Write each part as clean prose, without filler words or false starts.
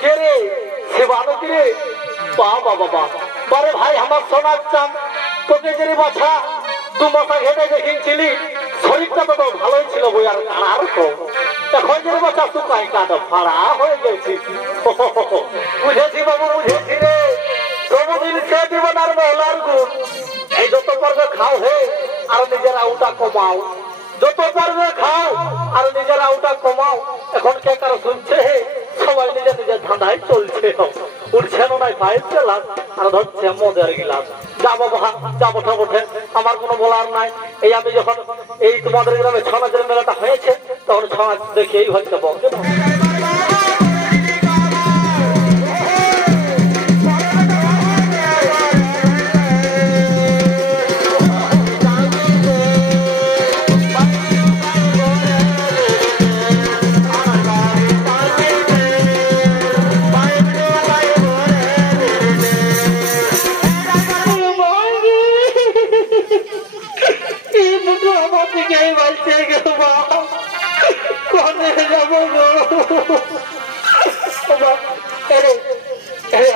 কে রে শিবানতি রে বাবা বাবা বারে ভাই আমার সোনার চান তোকে যে বাছা দু মাথা ঘেটে দেখিয়েছিলি শরীরটা তো ভালোই ছিল বই আর তো এখন যে বাছা তুই কাই কাটা ফাড়া হয়ে গেছিস বুঝেছি বাবু বুঝেছি রে সবুদিন সে জীবনার মহলার গুণ এই যত পারবে খাও হে আর নিজের আউটা কমাও যত পারবে খাও আর নিজের আউটা কমাও এখন কে কারো শুনছে হে সবাই নিজের নিজের ধাঁধায় চলছে উঠছে নাই পায়ের গেলাস আর ধরছে মদের গিলাস যাবো যাবো ঠোঠে আমার কোনো বলার নাই এই আমি যখন এই তোমাদের গ্রামে ছনাচের মেলাটা হয়েছে তখন ছনাচ দেখেই হচ্ছে বলছে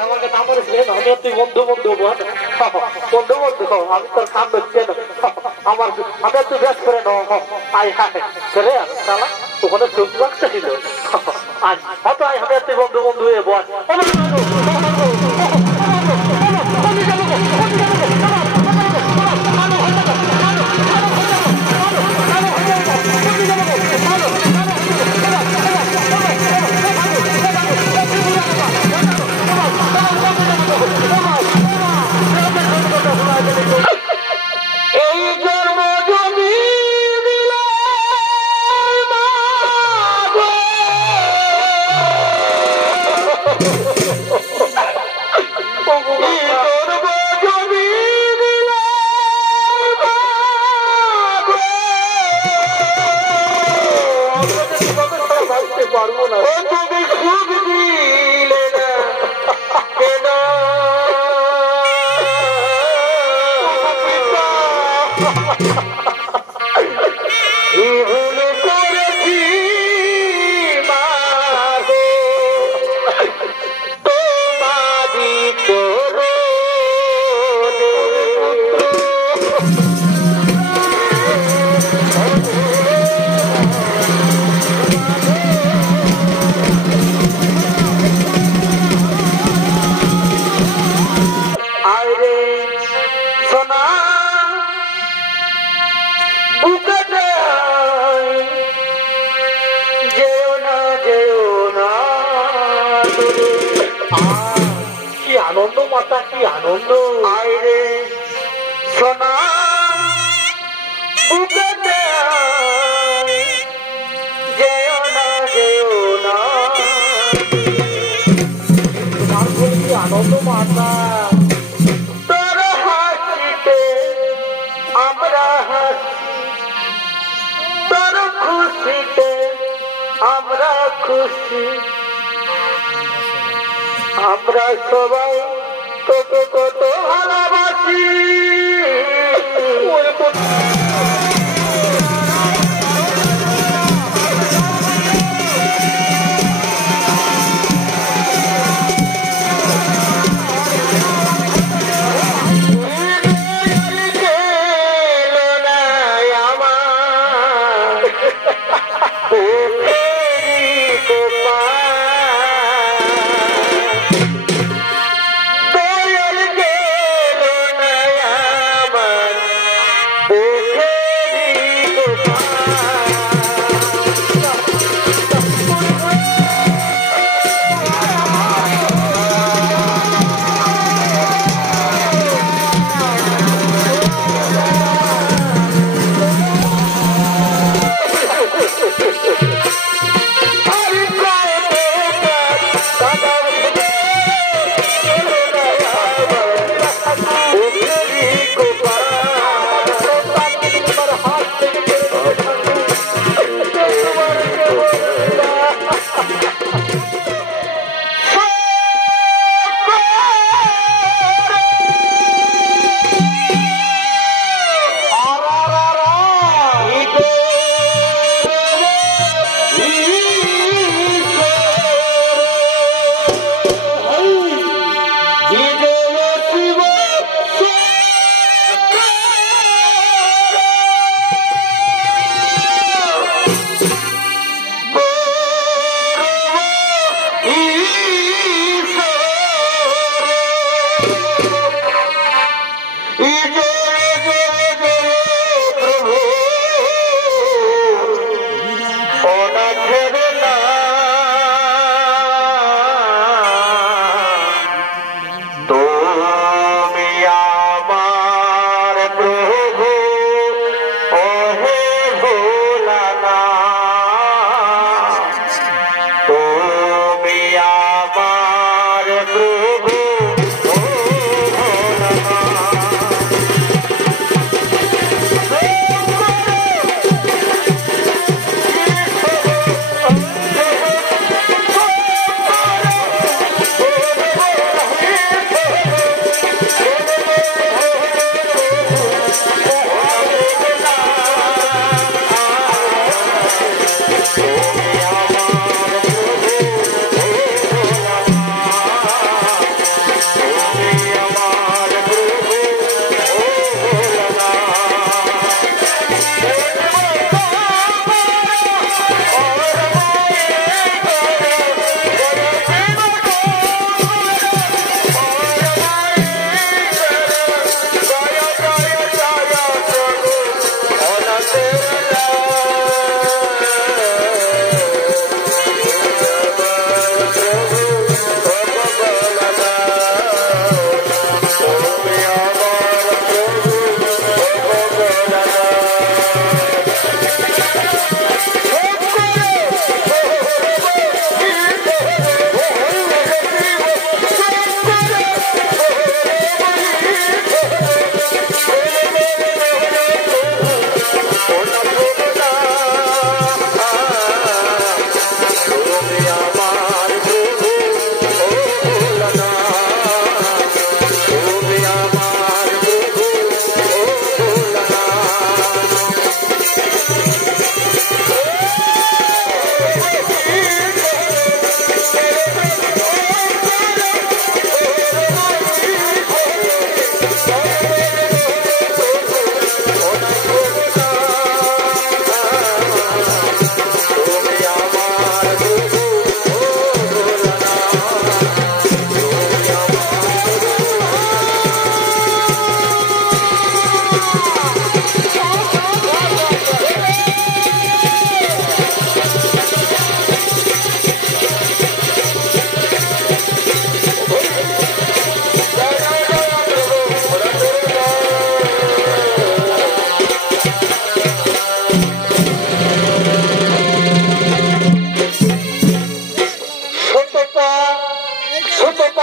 আমাকে না বলেছিলেন আমি তুই বন্ধু বন্ধু বন্ধু বন্ধু আমি তোর কাম দেখছি আমার আমি তুই বেশ করে নো আয় হায় চলে সালা ওখানে চোখ রাখতেছিল আজ হয়তো আয় আমি তুই বন্ধু বন্ধু হয়ে বল পারবো না তুমি সুখ দিলে না কেন ভুল করেছি মাগো তোমারি তোর কি আনন্দ মাতা কি আনন্দ আইরে সোনা বুকেতে যেও না তোমার কি আনন্দ মাতা তোর হাসিতে আমরা হাসি তোর খুশিতে আমরা খুশি আমরা সবাই তোকে কত ভালোবাসি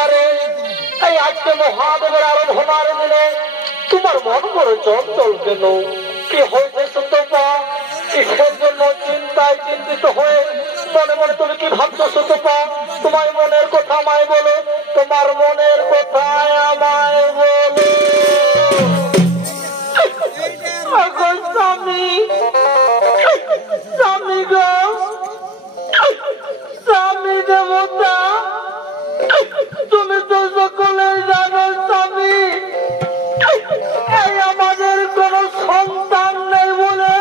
পারে এই আজকে মহাদেবের আরাধনার দিনে তোমার মন করে চঞ্চল কেন? কি হয়েছে সুতপা? কিসের জন্য চিন্তায় চিন্তিত হয়ে মনে মনে তুমি কি ভাবছো সুতপা? তোমার মনের কথা আমায় বলো, তোমার মনের কথা আমায় বলো। স্বামী, স্বামী গো, স্বামী দেবতা, তুমি তো সকলে জানো স্বামী এই আমাদের কোন সন্তান নেই বলে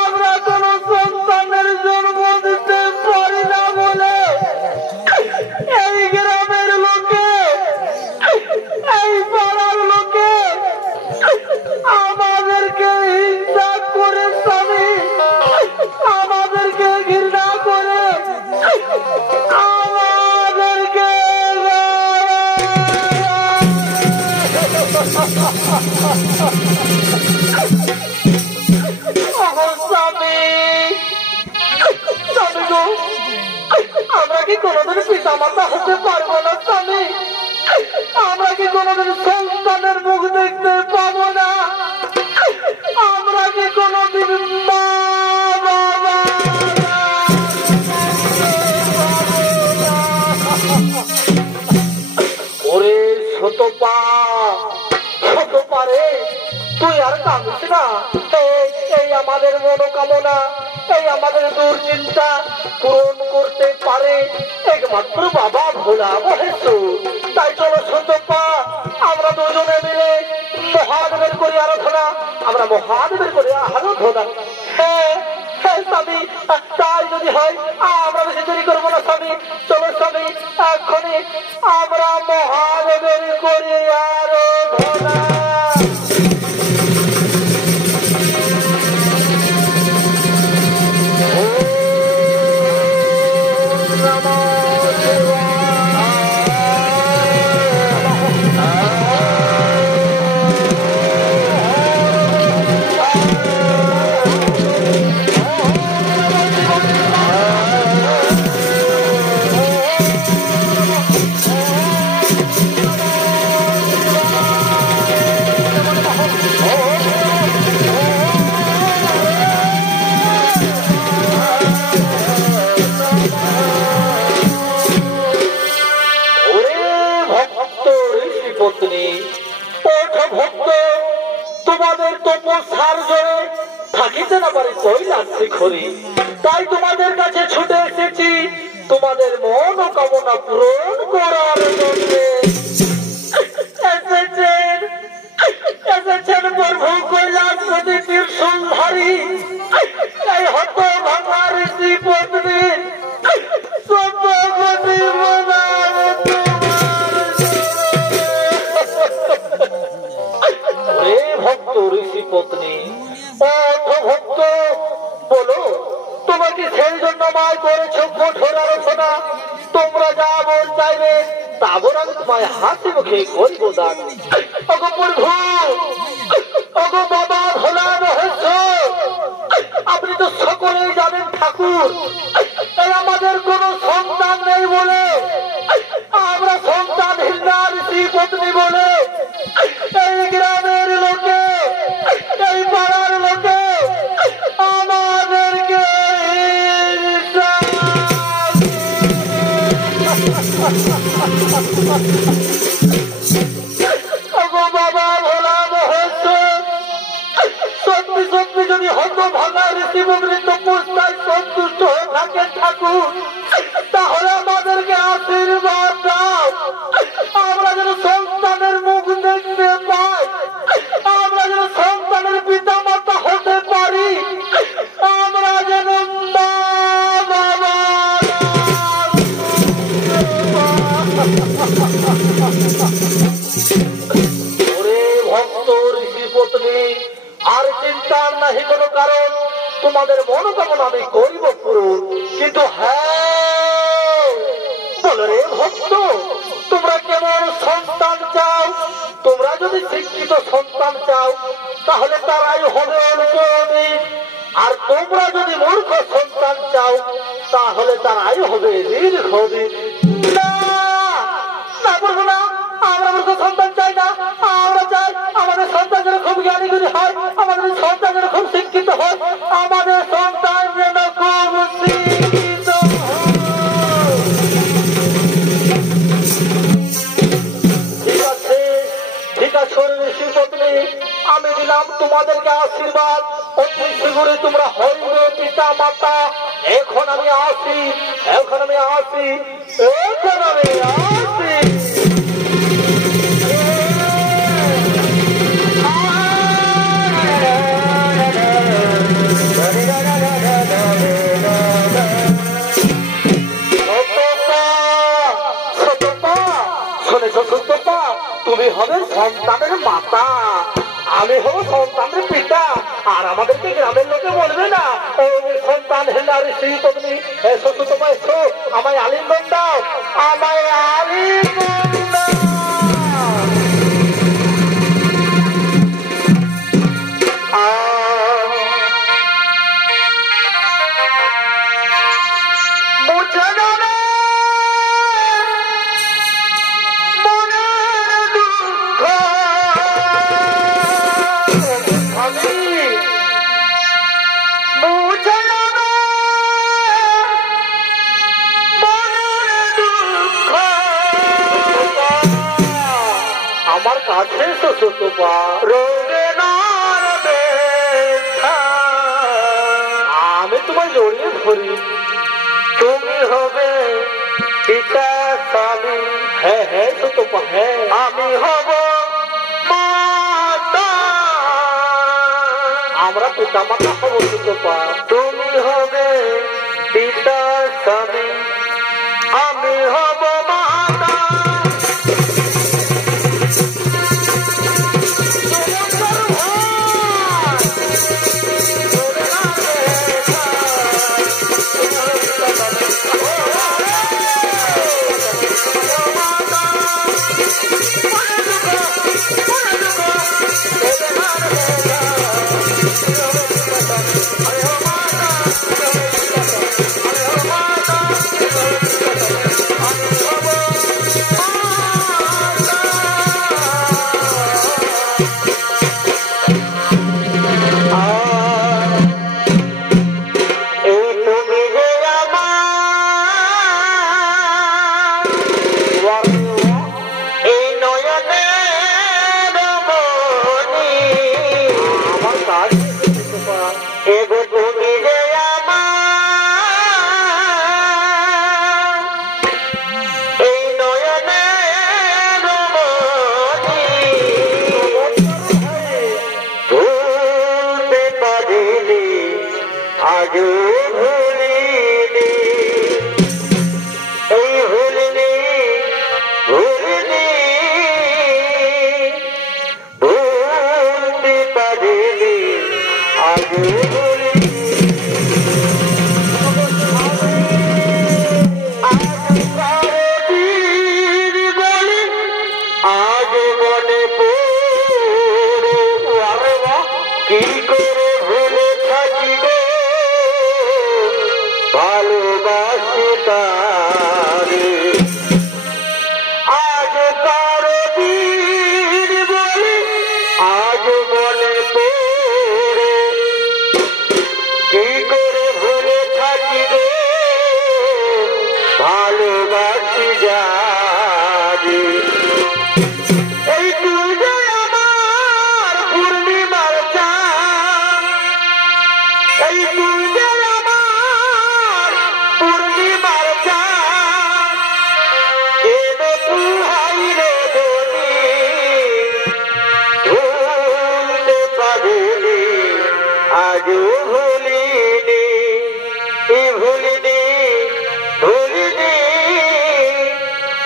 আমরা কোন সন্তানের জন্ম দিতে পারি না বলে এই গ্রামের লোকে, এই পাড়ার লোকে আমাদেরকে হিংসা করে স্বামী, আমাদেরকে ঘৃণা করে, আমাদেরকে স্বামী, স্বামী গো, আমরা কি কোনোদিন পিতা মাতা হতে পারবো না স্বামী? আমরা কি কোনোদিন সন্তানের মুখ দেখতে পাবো না? আমরা কি কোনোদিন মা বাবা ওরে শতপা, শতপা রে, তুই আর কাঁদিস না। এই আমাদের মনোকামনা, এই আমাদের দুর্চিন্তা পূরণ করতে পারে একমাত্র বাবা ভোলা মহেশ্বর। তাই চলো শতপা, আমরা দুজনে মিলে মহাদেবের করি আরাধনা, আমরা মহাদেবের করি আরাধনা। হ্যাঁ হ্যাঁ স্বামী, তাই যদি হয় আমরা বেশি দেরি করবো না স্বামী। চলো স্বামী, এখনই আমরা মহাদেবের করি আরাধনা। তোমাদের তপস্যার জোরে থাকিতে না পারে কৈলাস শিখরে, তাই তোমাদের কাছে ছুটে এসেছি তোমাদের মনোকামনা পূরণ করার জন্য। এসেছেন, এসেছেন প্রভু কৈলাসপতি ত্রিশূলধারী, এই হত ভাঙা ঋষি পত্নী সত্যবতী ভক্ত ঋষি পত্নী। ভক্ত বলো, তোমাকে সেই জন্য মায় করেছ কঠোর আলোচনা। তোমরা যা বল চাইবে তা বল আমি তোমায় হাসি মুখে করব দান। ওগো প্রভু, ওগো বাবা ভোলা মহেশ্বর, আপনি তো সকলেই জানেন ঠাকুর এই আমাদের কোন সন্তান নেই বলে, আমরা সন্তানহীনা ঋষি পত্নী বলে এই গ্রামের লোকে, এই পাড়ার লোকে আমাদেরকে ওগো বাবা ভোলা মহেশ্বর, সত্যি সত্যি যদি হত ভাঙা ঋষি পত্নী তপস্যায় সন্তুষ্ট হয়ে থাকেন ঠাকুর, তাহলে আমাদেরকে আশীর্বাদ দাও। আমরা যেন সন্তানের মুখ দেখতে পাই, আমরা যেন সন্তানের পিতা মাতা হতে পারি, আমরা যেন মা বাবা। ওরে ভক্ত ঋষি পত্নী, আর চিন্তার নাহি কোনো কারণ, তোমাদের মনোকামনা আমি করিব পূরণ। কিন্তু হ্যাঁ বলো রে ভক্ত, তোমরা কেমন সন্তান চাও? তোমরা যদি শিক্ষিত সন্তান চাও তাহলে তারাই হবে অল্পদিন, আর তোমরা যদি মূর্খ সন্তান চাও তাহলে তারাই হবে দীর্ঘদিন। না আমরা সন্তান চাই না, আমরা চাই আমাদের সন্তান যেন খুব জ্ঞানী গুণী হয়, আমাদের সন্তান যেন খুব শিক্ষিত হয়, আমাদের সন্তান যেন খুব শিক্ষিত হয়। ঠিক আছে, ঠিক আছে ঋষি পত্নী, আমি দিলাম তোমাদেরকে আশীর্বাদ, অতি শীঘ্রই তোমরা হইবে পিতা মাতা। এখন আমি আসি, এখন আমি আসি, এখন আমি আসি। তুমি হবে সন্তানের মাতা, আমি হবো সন্তানের পিতা, আর আমাদেরকে গ্রামের লোকে বলবে না সন্তান হেলা ঋষি পত্নী। এসো তোমায়, এসো আমায় আলিঙ্গন দাও, আমায় আলিঙ্গন দাও। আমার কাছে আমি তোমায় জড়িয়ে ধরি, তুমি হবে পিতা স্বামী। হ্যাঁ হ্যাঁ সত্যপা, হ্যাঁ আমি হব মাতা, আমরা পিতা মাতা হবো সত্যপা। তুমি হবে পিতা স্বামী, আমি হব মাতা।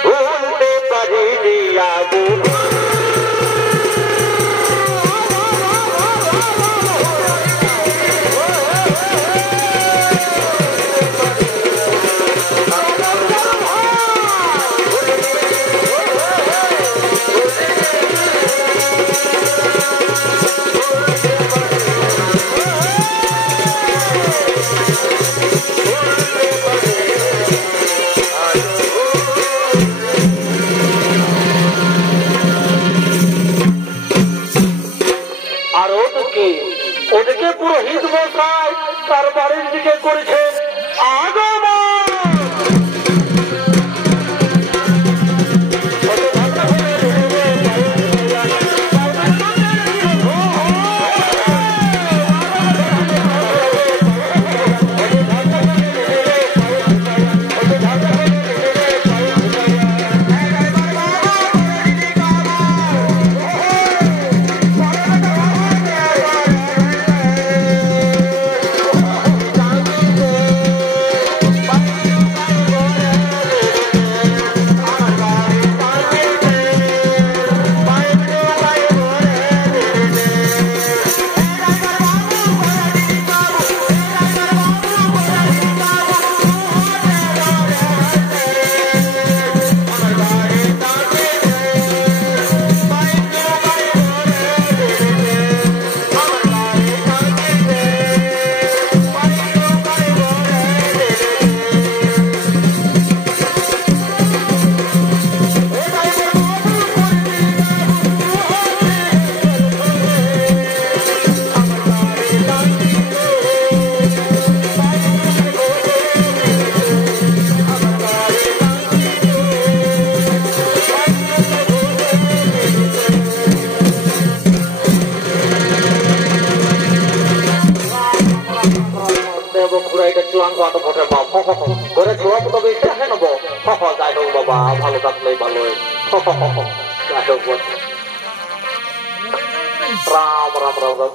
ভুলতে পারিনি আগে। মন্দিরকে করেছেন আগমন। ভালো থাকলেই ভালো রাম রাম রাম রাম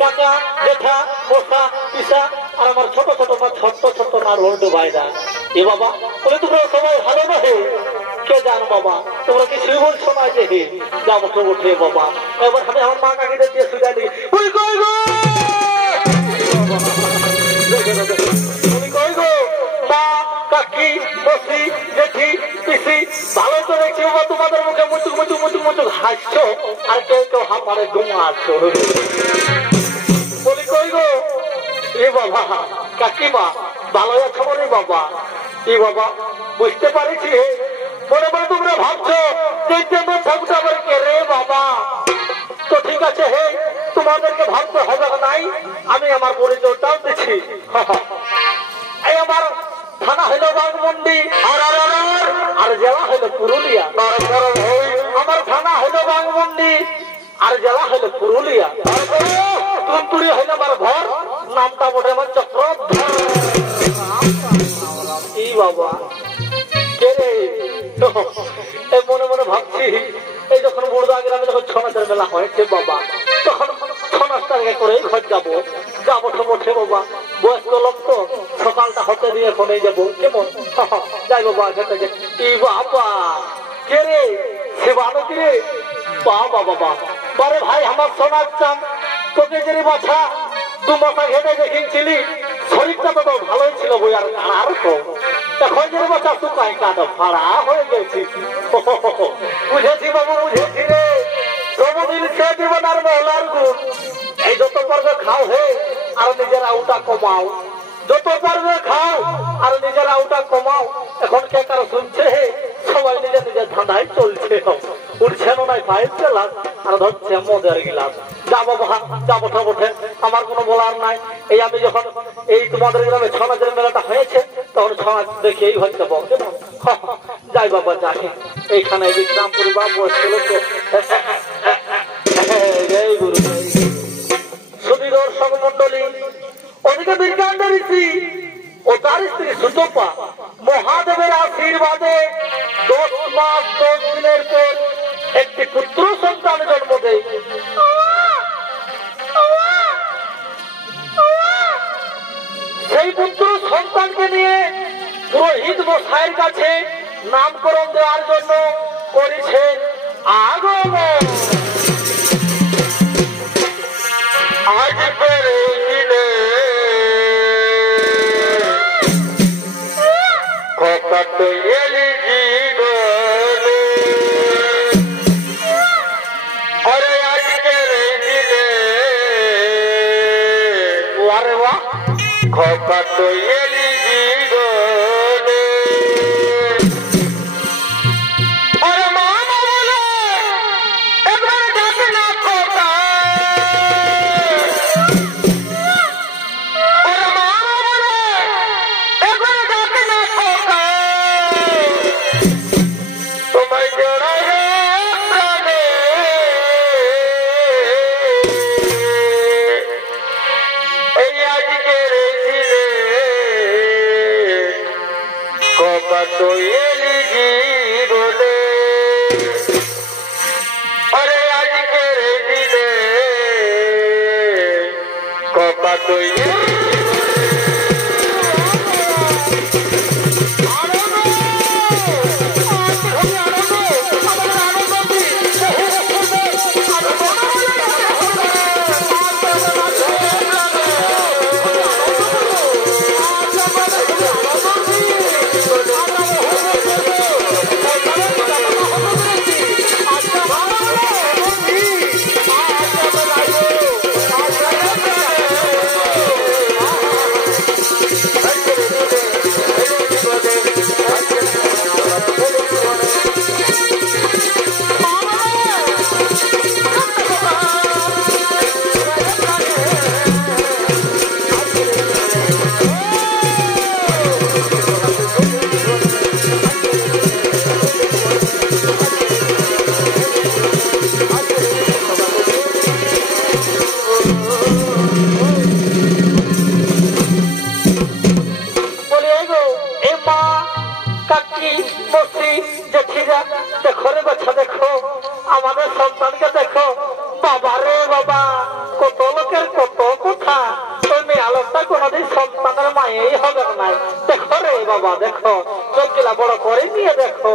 কাকা জেঠা মশা পিসা আর আমার ছোট ছোট মা ছোট্ট ছোট্ট মার ওল্ড ভাইরা এ বাবা বলে তোমরা সবাই ভালো না হে কে জানো বাবা তোমরা কি শুয়ে বলছো না যে হে যাবো তো উঠে বাবা এবার আমি আমার মা কাকিদের দিয়ে সুজা দিই তুই কই গো কই গো মা কাকি বসি জেঠি পিসি ভালো তো দেখছি বাবা তোমাদের মুখে মুচুক মুচুক মুচুক মুচুক হাসছো আর কেউ কেউ হামারে ঘুমাচ্ছো বলি কই গো এ বাবা কাকিমা ভালো আছো মনে বাবা এ বাবা বুঝতে পারছি মনে মনে তোমরা ভাবছো কে রে বাবা তো ঠিক আছে হে তোমাদেরকে ভাবতে হবে নাই আমি আমার পরিচয়টাও দিচ্ছি এই আমার থানা হইল বাঘমুন্ডি আর জেলা হইল পুরুলিয়া আমার থানা হইল বাঘমুন্ডি আর জেলা হইল পুরুলিয়া তুমপুরি হইল আমার ঘর নামটা বটে আমার চক্রধর এই বাবা কে রে এই মনে মনে ভাবছি এই যখন বড়দা গ্রামে যখন ছনাচের মেলা হয়েছে বাবা তখন ছনাচটার করে ঘর যাবো যাবো ঠোঁটে বাবা বয়স্ক লোক তো সকালটা হতে দিয়ে এখন এই যাবো কেমন যাই বাবা খেতে এই বাবা কে রে সেবানো কি রে বাবা বাবা বারে ভাই আমার সোনার চান তোকে যে বাছা দু মাথা ঘেটে দেখিয়েছিলি শরীরটা তো ভালোই ছিল বই আর তো এখন যে বাচ্চা শুকাই কাটা ফাড়া হয়ে গেছি বুঝেছি বাবু বুঝেছি রে সমুদিন খেয়ে দিবেন আর মহলার গুণ এই যত পারবে খাও হে আর নিজের আউটা কমাও যত পারবে খাও আর নিজের আউটা কমাও এখন কে কারো শুনছে হে সবাই নিজের নিজের ধান্দায় চলছে উঠছে নাই পায়ের গেলাস আর ধরছে মদের গিলাস যাবো যাবো ঠোঁটে আমার কোনো বলার নাই এই আমি যখন এই তোমাদের গ্রামে ছনাচের মেলাটা হয়েছে তখন ছনাচ দেখে এই হচ্ছে কেমন যাই বাবা যাই এইখানে বিশ্রাম করি বা বসছিল তো সুধী দর্শক মন্ডলী ওদিকে বিজ্ঞান ঋষি ও তার স্ত্রী সুতপা মহাদেবের আশীর্বাদে 10 মাস 10 দিনের পর একটি পুত্র সন্তান জন্ম দেয় সেই পুত্র সন্তানকে নিয়ে পুরোহিত মশাইয়ের কাছে নামকরণ দেওয়ার জন্য করেছেন আগমন আজ করে तो ये जीवने अरे आज के दिने कपा तो ये बाबा देखो चौकिला बड़ करे निये देखो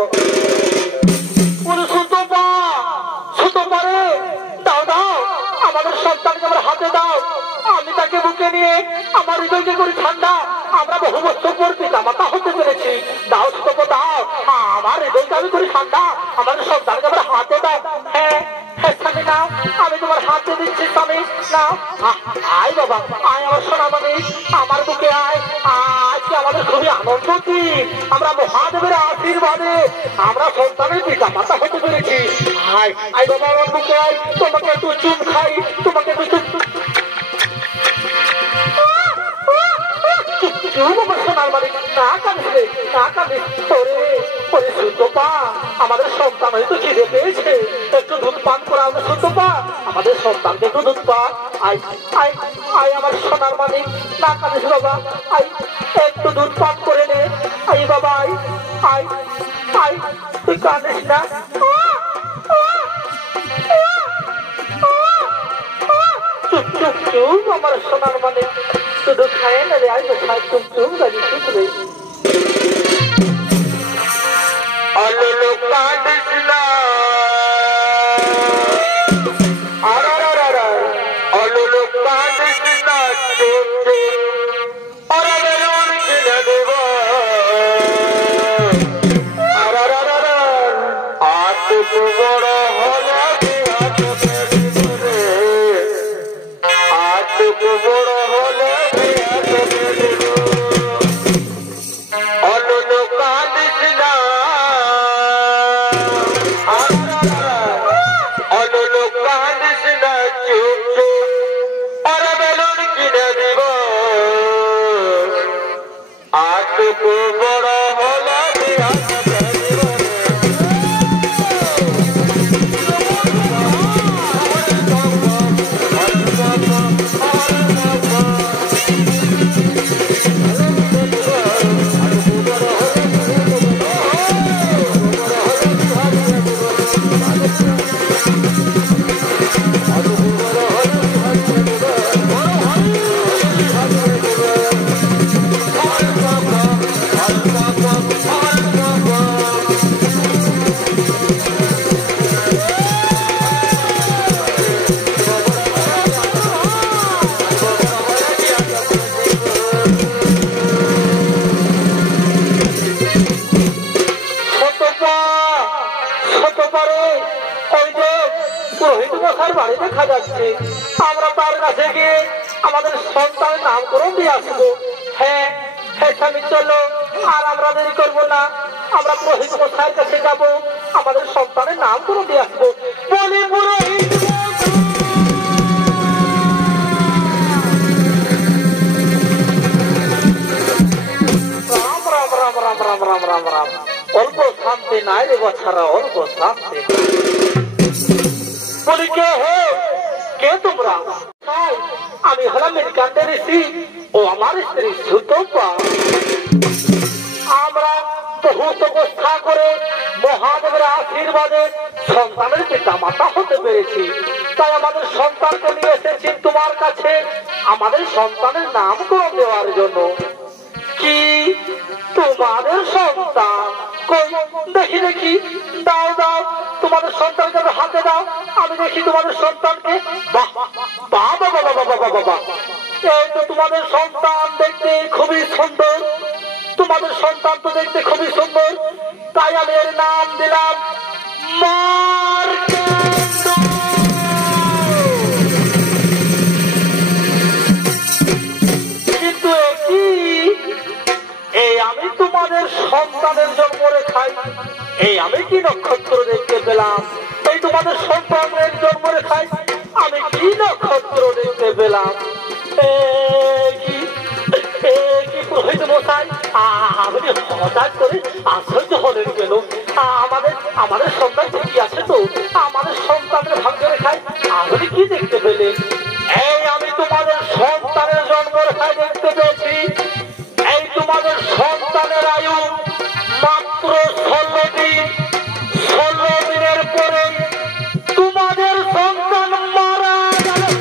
दाओ दाओ আমাদের সন্তানকে আমার হাতে দাও আমি তাকে বুকে নিয়ে আমার হৃদয়কে করি ঠান্ডা আমরা বহু বছর পর পিতামাতা হতে পেরেছি দাও ছোট দাও আমার হৃদয়কে আমি করি ঠান্ডা আমাদের সন্তানকে আমার হাতে দাও হ্যাঁ হ্যাঁ স্বামী নাও আমি তোমার হাতে দিচ্ছি স্বামী নাও আয় বাবা আয় আমার সোনামণি আমার বুকে আয় আজকে আমাদের খুবই আনন্দ দিন আমরা মহাদেবের আশীর্বাদে আমরা সন্তানের পিতামাতা হতে পেরেছি আয় আয় বাবা আমার বুকে আয় তোমাকে একটু চুপ খাই তোমাকে একটু চুপ সোনার বাড়ি না কাঁদিস রে না কাঁদিস তোরে ওরে সুতপা আমাদের সন্তান হয়তো খিদে পেয়েছে একটু দুধ পান করা আমাদের সুতপা আমাদের সন্তানকে একটু দুধ পা আয় আয় আয় আমার সোনার মালিক না কাঁদিস বাবা আয় একটু দুধ পান করে নে আয় বাবা আয় আয় আয় তুই কাঁদিস না চুপ চুপ চুপ আমার সোনার মালিক শুধু খায় না রে আয় খায় চুপ চুপ গাড়ি চুপ রে অললো কাঁদিস না অললো কাঁদিস না চুপ চুপ আটুকু বড় হলো আটুকু বড় হলো অললো কাঁদিস না অললো কাঁদিস না চুপ চুপ ওরা বেলুন কিনে দিব আটুকু বড় হলো দেখা যাচ্ছে আমরা তার কাছে গিয়ে আমাদের সন্তানের নামকরণ দিয়ে আসবো হ্যাঁ হ্যাঁ স্বামী চলো আর আমরা দেরি করবো না আমরা পুরোহিত মশাইয়ের কাছে যাবো আমাদের সন্তানের নামকরণ দিয়ে আসবো বলি পুরোহিত রাম রাম রাম রাম রাম রাম রাম রাম অল্প শান্তি নাই রে বাছারা অল্প শান্তি বলি কে হে কে তোমরা আমি হলাম নীলকান্তের স্ত্রী ও আমার স্ত্রী সুতপা আমরা বহু তপস্যা করে মহাদেবের আশীর্বাদে সন্তানের পিতা মাতা হতে পেরেছি। তাই আমাদের সন্তানকে নিয়ে এসেছি তোমার কাছে আমাদের সন্তানের নামকরণ দেওয়ার জন্য। কি তোমাদের সন্তান? কই দেখি দেখি, দাও দাও তোমাদের সন্তানকে হাতে দাও, আমি দেখি তোমাদের সন্তানকে। বাহ বাহ বাবা বাবা বাবা বাবা, এই তো তোমাদের সন্তান, দেখতে খুবই সুন্দর। তোমাদের সন্তান তো দেখতে খুবই সুন্দর, তাই আমি এর নাম দিলাম মার্কেন্ড। কিন্তু এই আমি তোমাদের সন্তানের জন্ম রেখাই এই আমি কি নক্ষত্র দেখতে পেলাম? এই তোমাদের সন্তানের জন্ম রেখাই আমি কি নক্ষত্র দেখতে পেলাম? কি পুরোহিত মশাই, আপনি হঠাৎ করে আশ্চর্য হলেন কেন? আমাদের সন্তান ঠিকই আছে তো? আমাদের সন্তানের ভাগ্য রেখায় আপনি কি দেখতে পেলেন? এই আমি তোমাদের সন্তানের জন্ম রেখায় দেখতে পেয়েছি এই তোমাদের সন্তানের আয়ু মাত্র 16 দিন। 16 দিনের পরে তোমাদের সন্তান মারা গেল।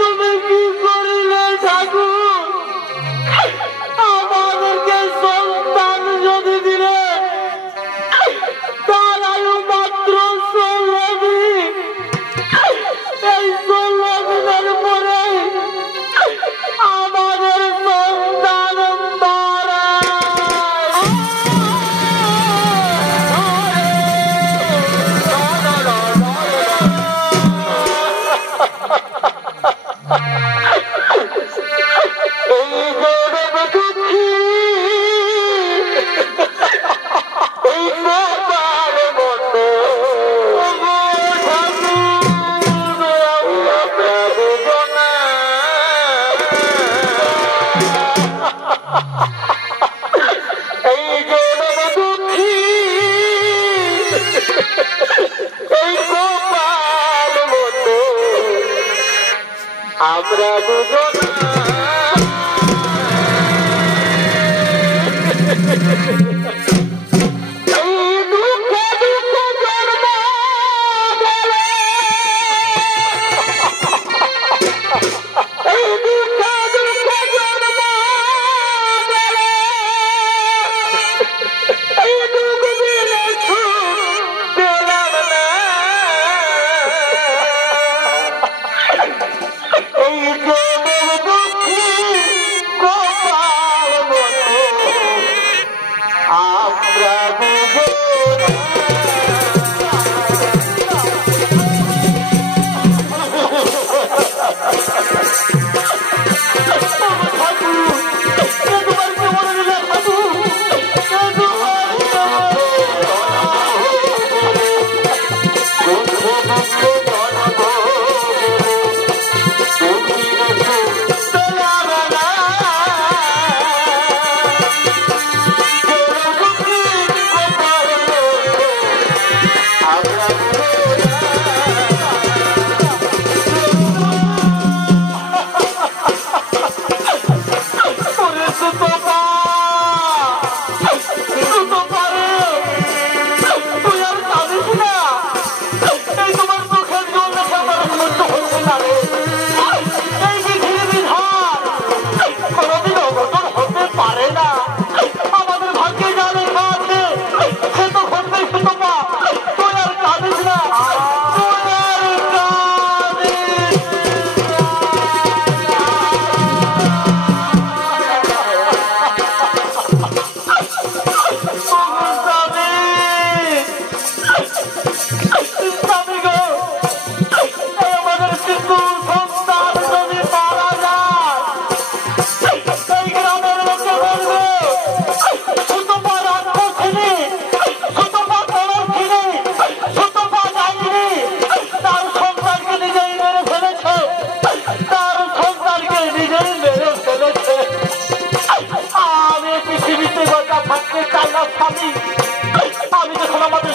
তুমি কি করিলে ঠাকুর? আমাদেরকে সন্তান যদি দিলে তার আয়ু মাত্র 16 দিন। এই 16 দিনের পরে আমাদের সন্তান মারা আমরা দুজন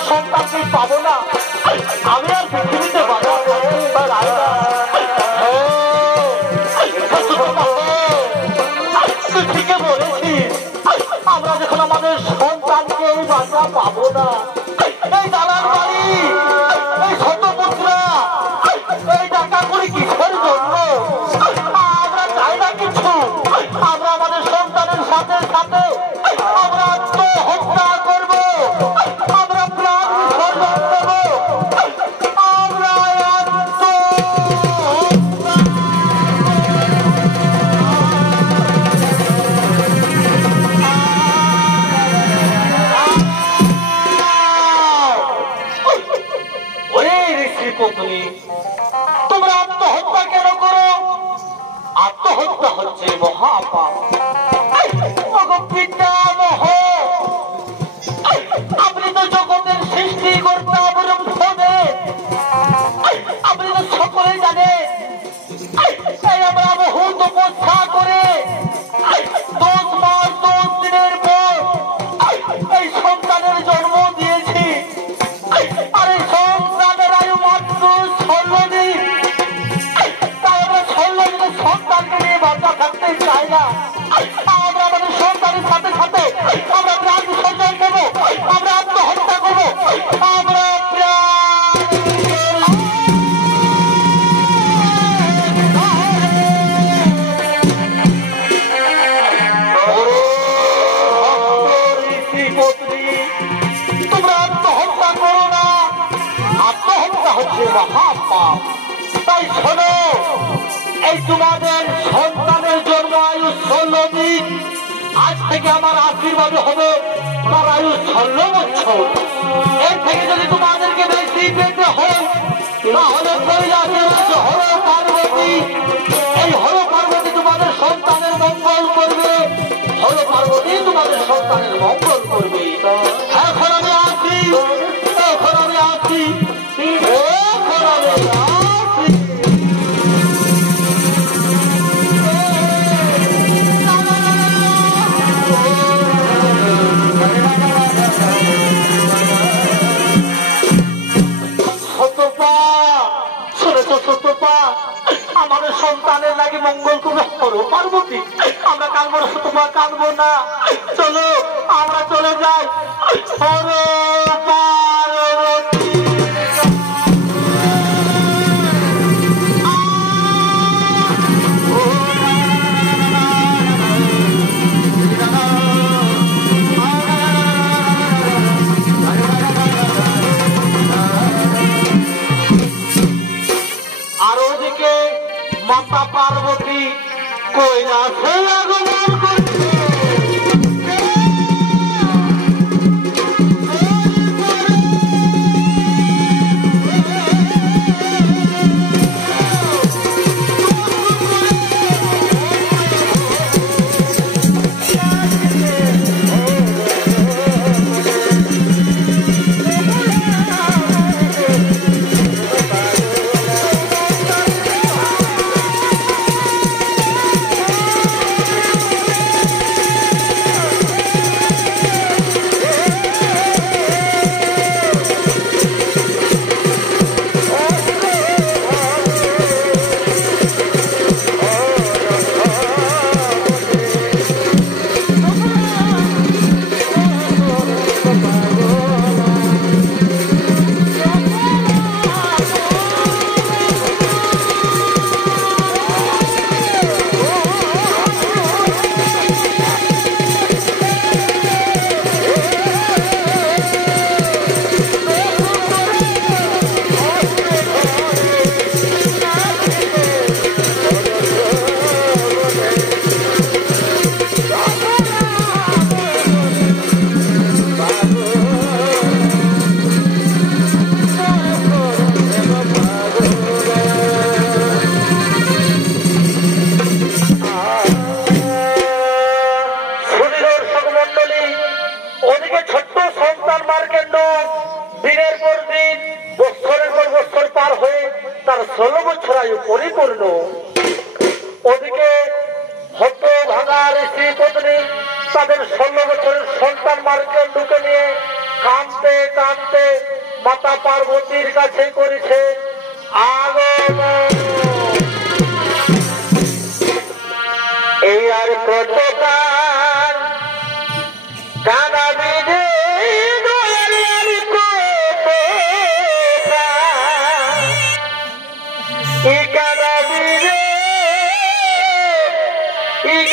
সন্তানকে পাবো না, আমি আর পৃথিবীতে বাঁচাবো তুই ঠিকই বলেছিস। আমরা যখন আমাদের সন্তানকে এই বাচ্চা পাবো না, এই দালার বাড়ি, এই শতপুত্রা, এই টাকা করে কিসের জন্য? আমরা চাই না কিছু। আমরা আমাদের সন্তানের সাথে সাথে আমরা আত্মহত্যা করবো, আমরা প্রাণ বিসর্জন দেবো, আমরা পত্নী, তোমরা আত্মহত্যা কেন করো? আত্মহত্যা হচ্ছে মহাপাপ। পিতামহ, আপনি তো জগতের সৃষ্টিকর্তা, বরং আপনি তো সকলেই জানেন আমরা বহু তপস্যা করে 10 মাস 10 দিনের পর এই সন্তানের জন্ম দিয়েছি। আর এই সন্তানের আয়ু মাত্র 16 দিন। তাই আমরা 16 দিনের সন্তানকে নিয়ে বাচ্চা থাকতে চাই না। আমরা আমাদের সন্তানের সাথে সাথে আমরা প্রাণ বিসর্জন দেবো, আমরা আত্মহত্যা করবো, আমরা মহাপাপ। তাই শোনো, এই তোমাদের সন্তানের জন্ম আয়ু 16 দিন। আজ থেকে আমার আশীর্বাদ হবে তার আয়ু 16 বছর। এর থেকে যদি তোমাদেরকে বেশি পেতে হয়, তাহলে কৈলাসের হর পার্বতী, এই হর পার্বতী তোমাদের সন্তানের মঙ্গল করবে। হর পার্বতী তোমাদের সন্তানের মঙ্গল করবে। এখন আমি আসি, এখন আমি আসি। আমাদের সন্তানের লাগে মঙ্গল করবে হরো পার্বতী। আমরা কাঁদবো না সত্যপা, কাঁদবো না। চলো আমরা চলে যাই। হরো পার্বতী। আর ওদিকে মাতা পার্বতী কৈলাসে আগমন করছে। তার 16 বছর আয়ু পরিপূর্ণ। ওদিকে হত ভাঙা ঋষি পত্নী তাদের 16 বছরের সন্তান মার্কেন্ডুকে নিয়ে কাঁদতে আনতে মাতা পার্বতীর কাছে করেছে আগমন। এই আর কত কাল কাঁদাবি রে দয়ালের কোপে কাঁদাবি রে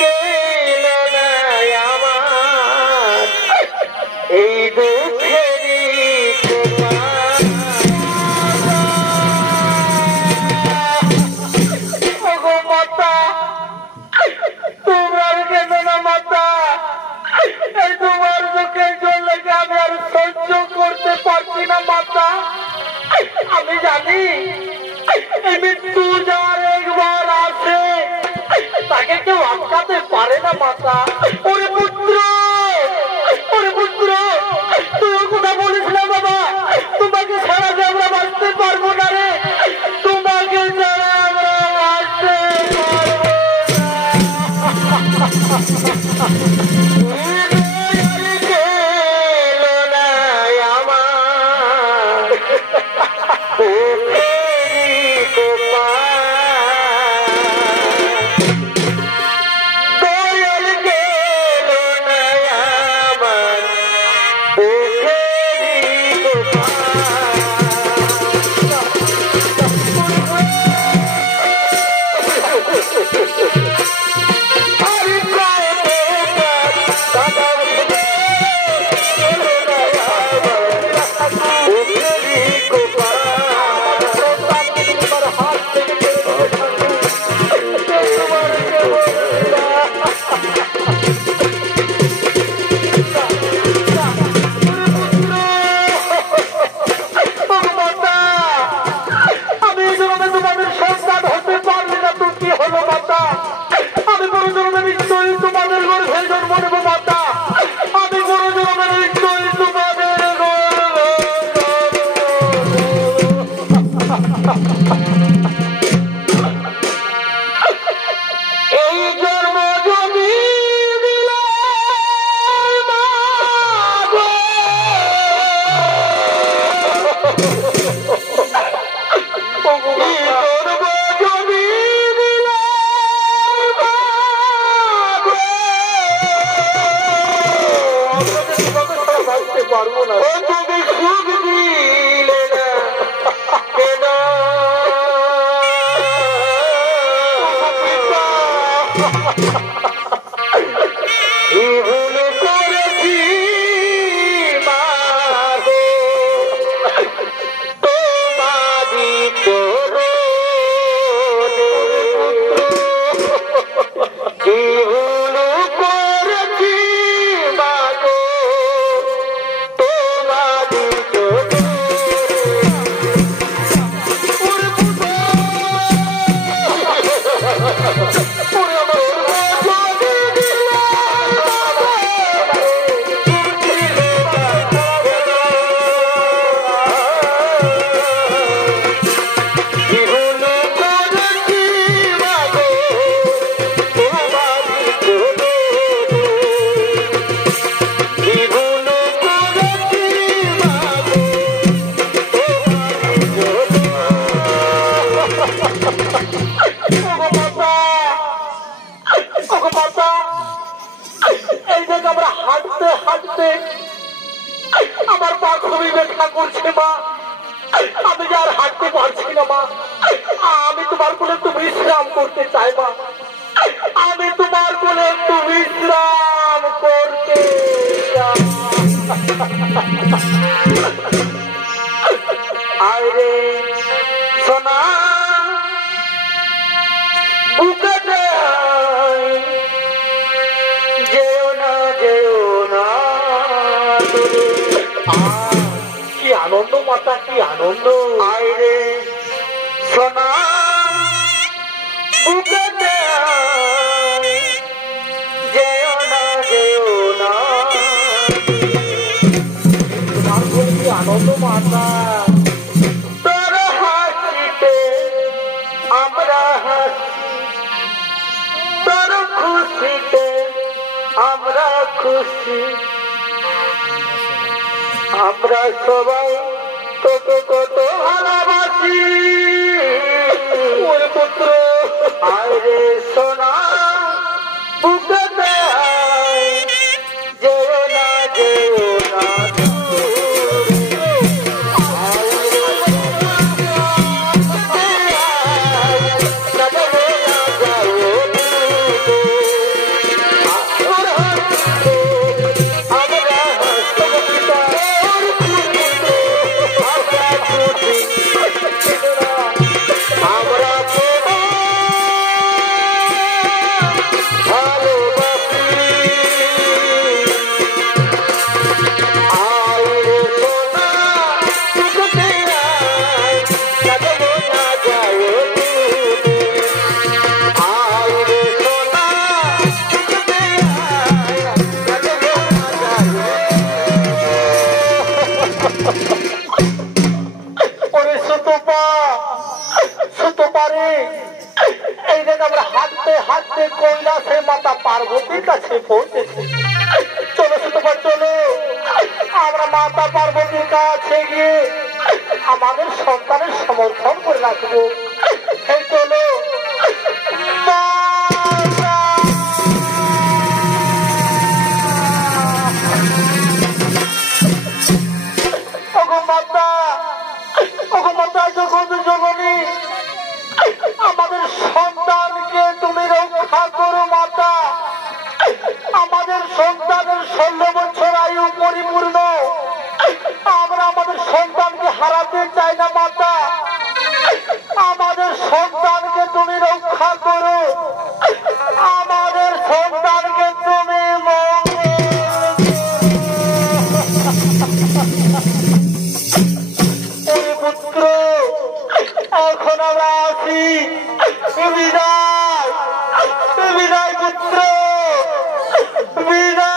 গেল না আমার এই দুঃখেরই মাতা তোমার কেন না মাতা এই তোমার চোখের জল লেগে আমি আর সহ্য করতে পারছি না মাতা। আমি জানি এই মৃত্যু যার একবার আসে তাকে কেউ আটকাতে পারে না মাতা। ওরে পুত্র, ওরে পুত্র, তুই কথা বলিস না বাবা, তোমাকে ছাড়া যে আমরা বাঁচতে পারবো না রে, তোমাকে ছাড়া আমরা বাঁচতে পারবো না। তুমি সুখ দিলে না কেন ভুল করেছি মাগো তোমারি কি ভুল করেছি মাগো হাঁটতে হাঁটতে আমার পা খুবই ব্যথা করছে মা, আমি আর হাঁটতে পারছি না মা, আমি তোমার কোলে একটু বিশ্রাম করতে চাই মা, আমি তোমার কোলে একটু বিশ্রাম করতে চাই। আরে সোনা বুকে যেও না যেও না, কি আনন্দ মাতা, কি আনন্দ। আইরে সোনা বুকে যেও না যেও না, তোমার কি আনন্দ মাতা। তোর হাসিতে আমরা হাসি, তোর খুশিতে আমরা খুশি, আমরা সবাই তোকে কত ভালোবাসি ওরে পুত্র আয় রে সোনা বুকেতে আয় যেও না কৈলাসে মাতা পার্বতীর কাছে পৌঁছেছি। চলো সুতপা চলো, আমরা মাতা পার্বতীর কাছে গিয়ে আমাদের সন্তানের সমর্থন করে রাখবো। এই চলো মাতা, মাতা জগৎ জননী, আমাদের সন্তানকে তুমি রক্ষা করো মাতা। আমাদের সন্তানের 16 বছর আয়ু পরিপূর্ণ, আমরা আমাদের সন্তানকে হারাতে চাই না মাতা। আমাদের সন্তানকে তুমি রক্ষা করো, আমাদের সন্তানকে তুমি পুত্র এখন আমরা আছি। বিদায় বিদায় পুত্র বিদায়।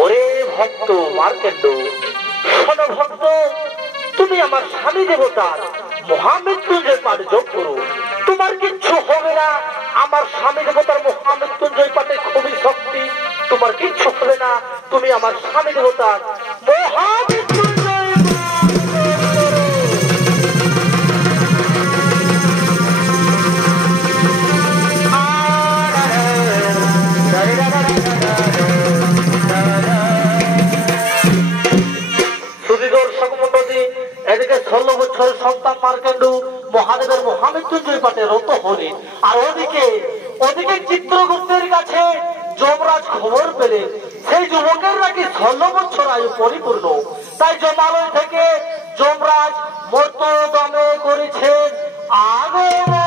ওরে ভক্ত মার্কেন্ড, শোনো ভক্ত, তুমি আমার স্বামী দেবতার মহামৃত্যুঞ্জয় পাঠ যোগ করো, তোমার কিচ্ছু হবে না। আমার স্বামী দেবতার মহামৃত্যুঞ্জয় পাঠে খুবই শক্তি, তোমার কিচ্ছু হবে না। তুমি আমার স্বামী দেবতার মহামৃত্যুঞ্জয় এদিকে 16 বছর সন্তান মার্কেন্ডু মহাদেবের মহামৃত্যুঞ্জয় পাঠে রত হলে, আর ওদিকে চিত্রগুপ্তের কাছে যমরাজ খবর পেলেন সেই যুবকের নাকি 16 বছর আয়ু পরিপূর্ণ। তাই জমালয় থেকে যমরাজ মর্তদমে করেছেন আগমন।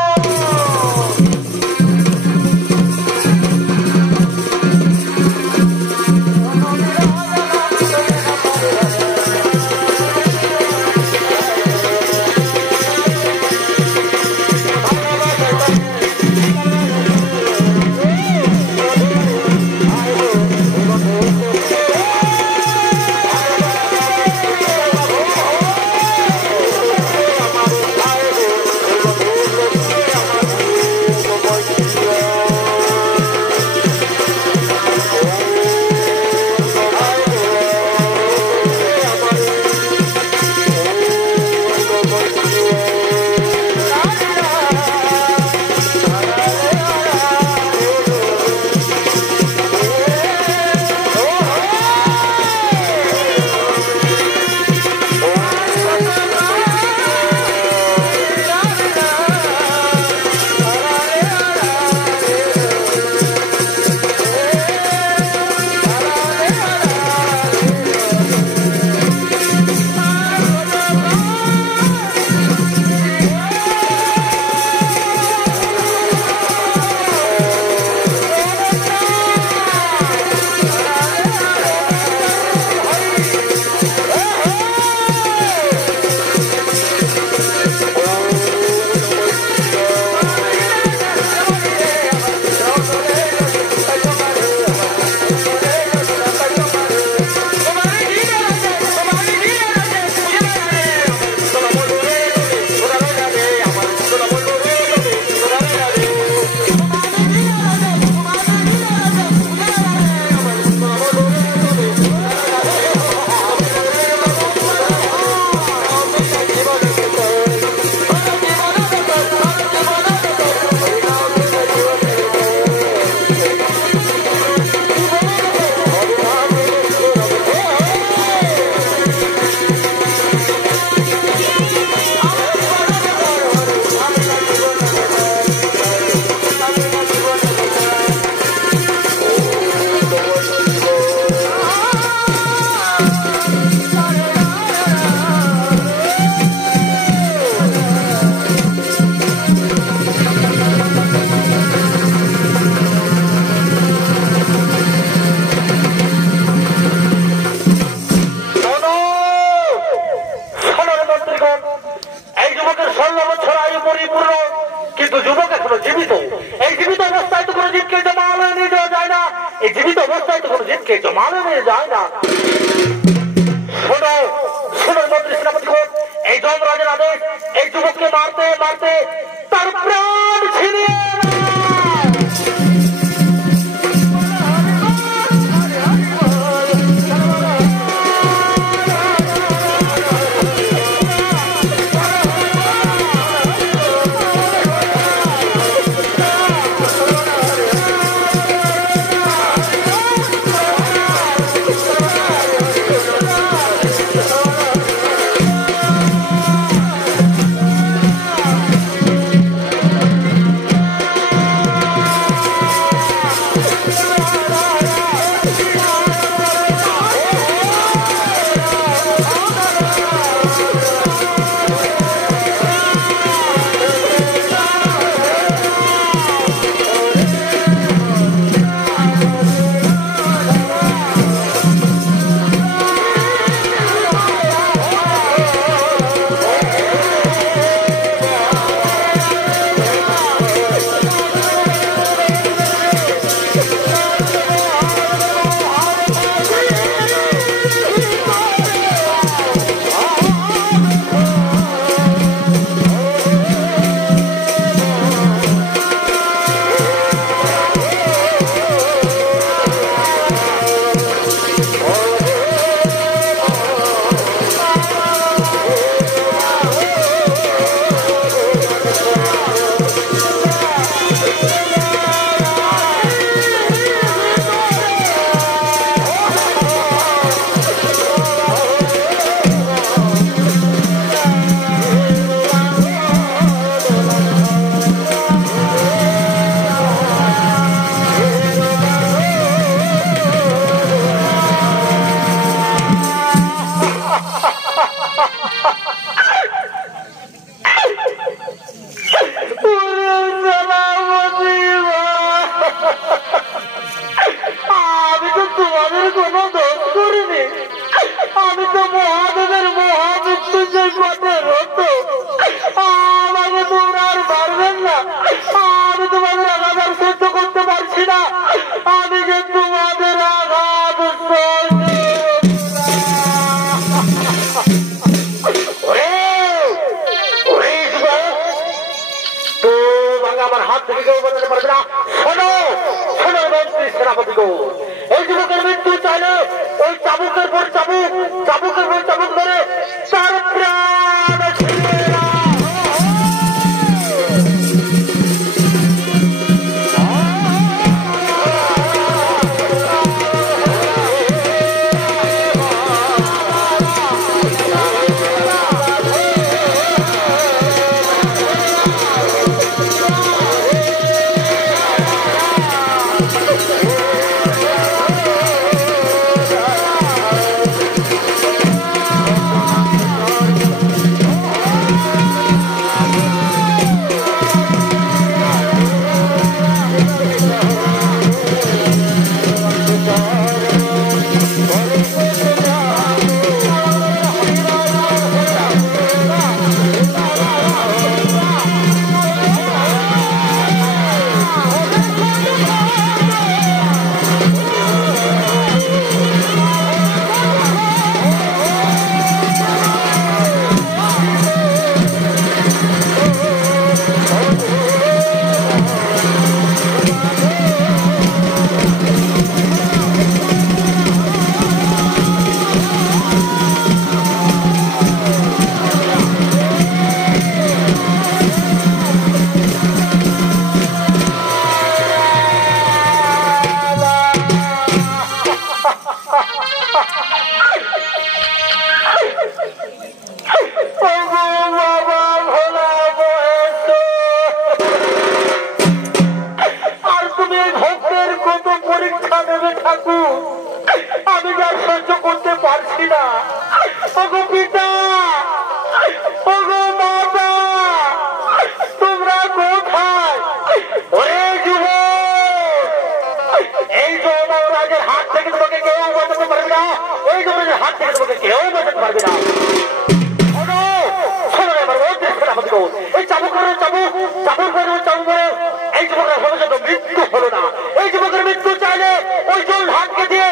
ভালো নিয়ে যায় না। শোনো শোনো মন্ত্রী সেনাপতিগণ, এই যমরাজের আদেশ, এই যুবককে মারতে মারতে তার প্রাণ ছিনিয়ে আমার হাত থেকে কেউ বাঁচাতে পারবে না। শোনো শোনো মন্ত্রী সেনাপতিগণ, এই যুবকের মৃত্যু চাইলে ওই চাবুকের পর চাবুক, চাবুকের পর চাবুক ধরে তার প্রাণ ছিনিয়ে নাও। মৃত্যু হলো না, এই যুবকের মৃত্যু চাইলে ওই জল হাতকে দিয়ে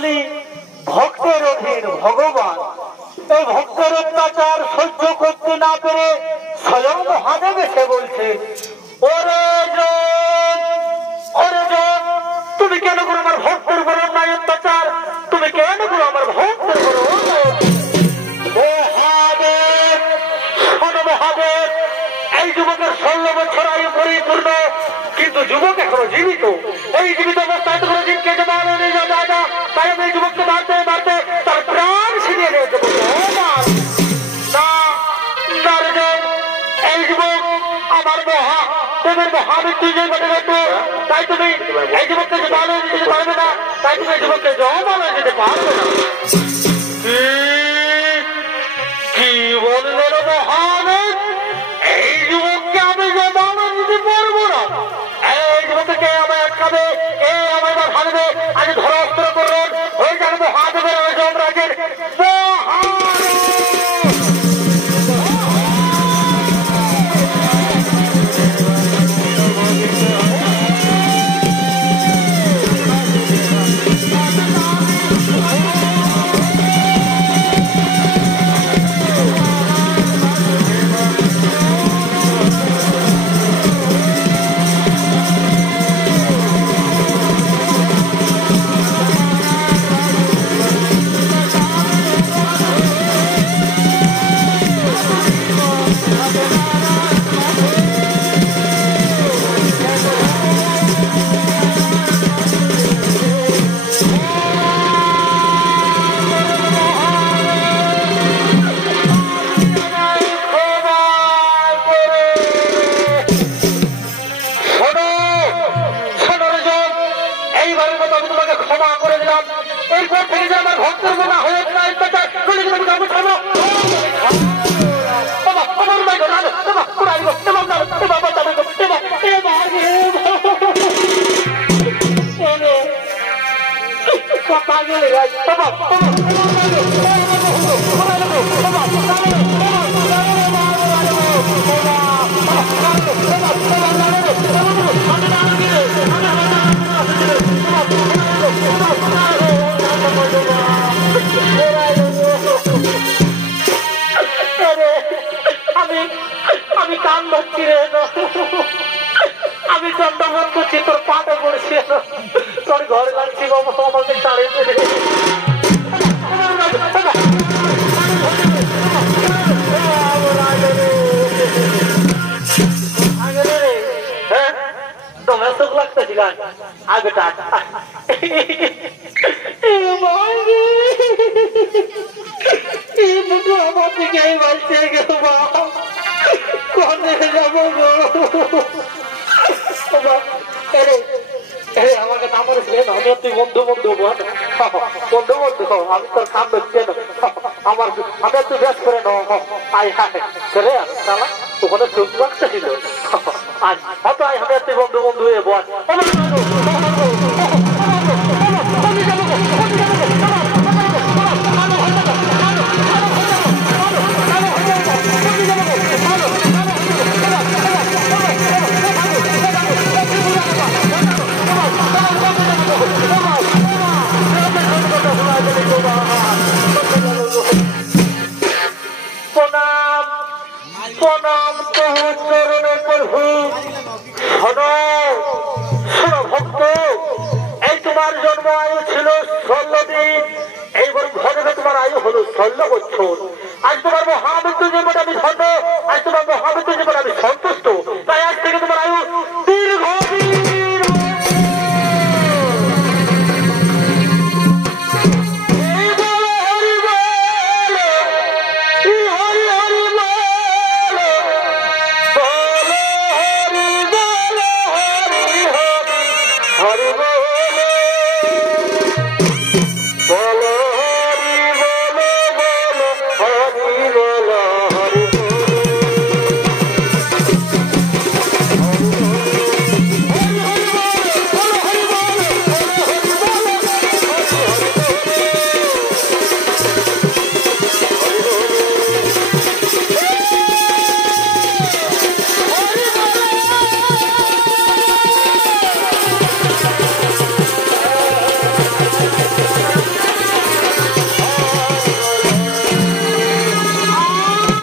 বলি ভক্তের অধীন ভগবান। এই ভক্তের অত্যাচার সহ্য করতে না পেরে স্বয়ং মহাদেব এসে বলছে, ওরে জন, ওরে জন, তুমি কেন করো আমার ভক্তের উপর অন্যায় অত্যাচার? তুমি কেন করো আমার ভক্তের উপর অন্যায়? মহাদেব, শোনো মহাদেব, এই যুবকের 16 বছর আয়ু পরিপূর্ণ, কিন্তু যুবক এখনো জীবিত। এই জীবিত অবস্থায় তো কোনো জীবকে যে মারা নিয়ে যাওয়া যায় না, তাই আমি এই যুবককে মারতে মারতে তার প্রাণ ছিনিয়ে নিয়ে যাবো। এই যুবক আমার মহাদেবের মহামৃত্যুঞ্জয় বটে গেছে, তাই তুমি এই যুবককে যে মারা দিতে পারবে না, তাই তুমি এই যুবককে জমানো যেতে পারবে না। কি বললেন মহাদেব? এই যুবককে আমি জমানো দিতে পারবো না? এই যুবককে আমায় আটকাবে, এ আমায় বা ভাঙবে, আগে ধরাস্ত্র করলেন ওই জানো মহাদেবের যমরাজের আমি কান ধরছি রে, আমি চন্দ্রবন করছি, তোর পাতে পড়ছি, তোর ঘরে লাগছি আমাকে চাড়ে তোমার চোখ লাগতেছি গান আগে টাক আমার দিকে বাড়ছে গেল যাবো আমাকে নাম বলেছিলেন আমি তুই বন্ধু বন্ধু বন্ধু বন্ধু আমি তোর কাম ধরছি আমার আমি তুই ব্যাস করে আয় হায় ছেলে চালা ওখানে চোখ লাগতেছিল আজ হয়তো আয় আমি তুই বন্ধু বন্ধু হয়ে বল প্রণাম চরণে প্রভু। শোনো শোনো ভক্ত, এই তোমার জন্ম আয়ু ছিল 16 দিন, এই ভগবে তোমার আয়ু হলো 16 বছর। আজ তোমার মহামৃত্যু জীবন আমি ধন্য, আজ তোমার মহামৃত্যু জীবন আমি সন্তুষ্ট, তাই আজ থেকে তোমার আয়ু দীর্ঘদিন। হরি বল